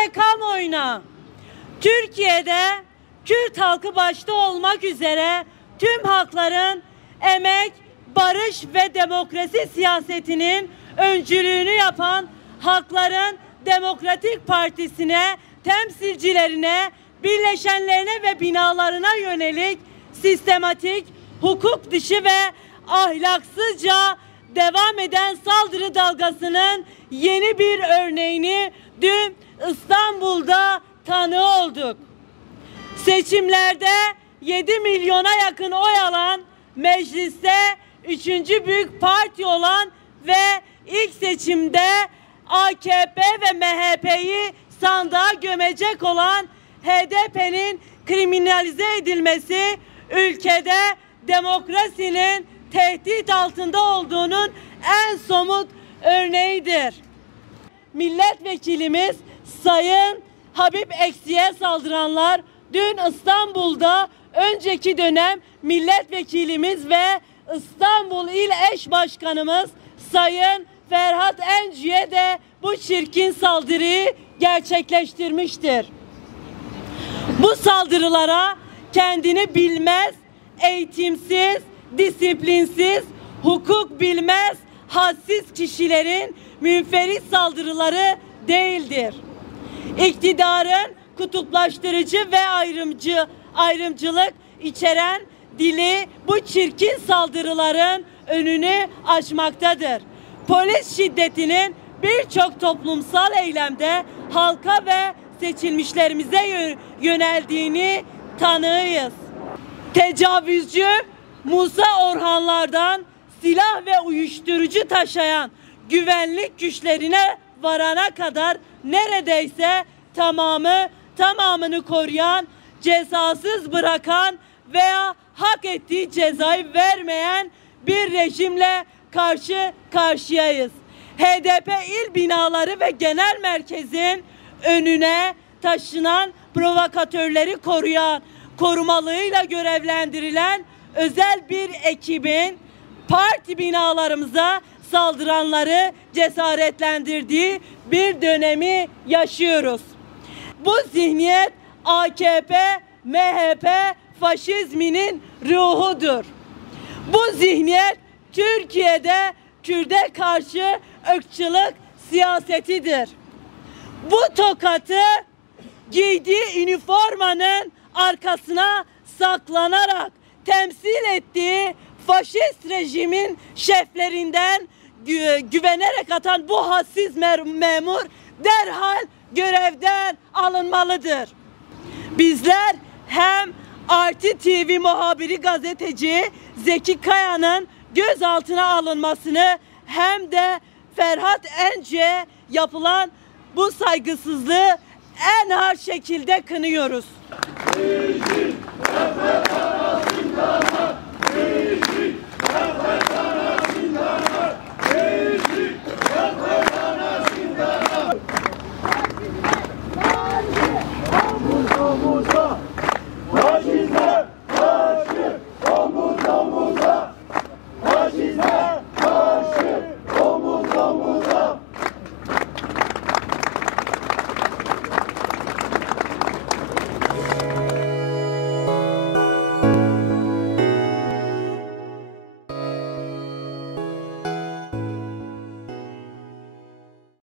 ve kamuoyuna Türkiye'de Kürt halkı başta olmak üzere tüm halkların emek, barış ve demokrasi siyasetinin öncülüğünü yapan Halkların Demokratik Partisi'ne, temsilcilerine, birleşenlerine ve binalarına yönelik sistematik, hukuk dışı ve ahlaksızca devam eden saldırı dalgasının yeni bir örneğini dün İstanbul'da tanığı olduk. Seçimlerde 7 milyona yakın oy alan, mecliste 3. büyük parti olan ve ilk seçimde AKP ve MHP'yi sandığa gömecek olan HDP'nin kriminalize edilmesi ülkede demokrasinin tehdit altında olduğunun en somut örneğidir. Milletvekilimiz Sayın Habib Eksi'ye saldıranlar dün İstanbul'da önceki dönem milletvekilimiz ve İstanbul İl Eş Başkanımız Sayın Ferhat Enci'ye de bu çirkin saldırıyı gerçekleştirmiştir. Bu saldırılara kendini bilmez, eğitimsiz, disiplinsiz, hukuk bilmez, hadsiz kişilerin münferit saldırıları değildir. İktidarın kutuplaştırıcı ve ayrımcılık içeren dili bu çirkin saldırıların önünü açmaktadır. Polis şiddetinin birçok toplumsal eylemde halka ve seçilmişlerimize yöneldiğini tanığıyız. Tecavüzcü Musa Orhanlardan silah ve uyuşturucu taşıyan güvenlik güçlerine varana kadar neredeyse tamamını koruyan, cezasız bırakan veya hak ettiği cezayı vermeyen bir rejimle karşı karşıyayız. HDP il binaları ve genel merkezin önüne taşınan provokatörleri korumalığıyla görevlendirilen özel bir ekibin parti binalarımıza saldıranları cesaretlendirdiği bir dönemi yaşıyoruz. Bu zihniyet AKP, MHP faşizminin ruhudur. Bu zihniyet Türkiye'de Kürt'e karşı ırkçılık siyasetidir. Bu tokatı giydiği üniformanın arkasına saklanarak temsil ettiği faşist rejimin şeflerinden güvenerek atan bu hadsiz memur derhal görevden alınmalıdır. Bizler hem Artı TV muhabiri gazeteci Zeki Kaya'nın gözaltına alınmasını hem de Ferhat Enci'ye yapılan bu saygısızlığı en ağır şekilde kınıyoruz.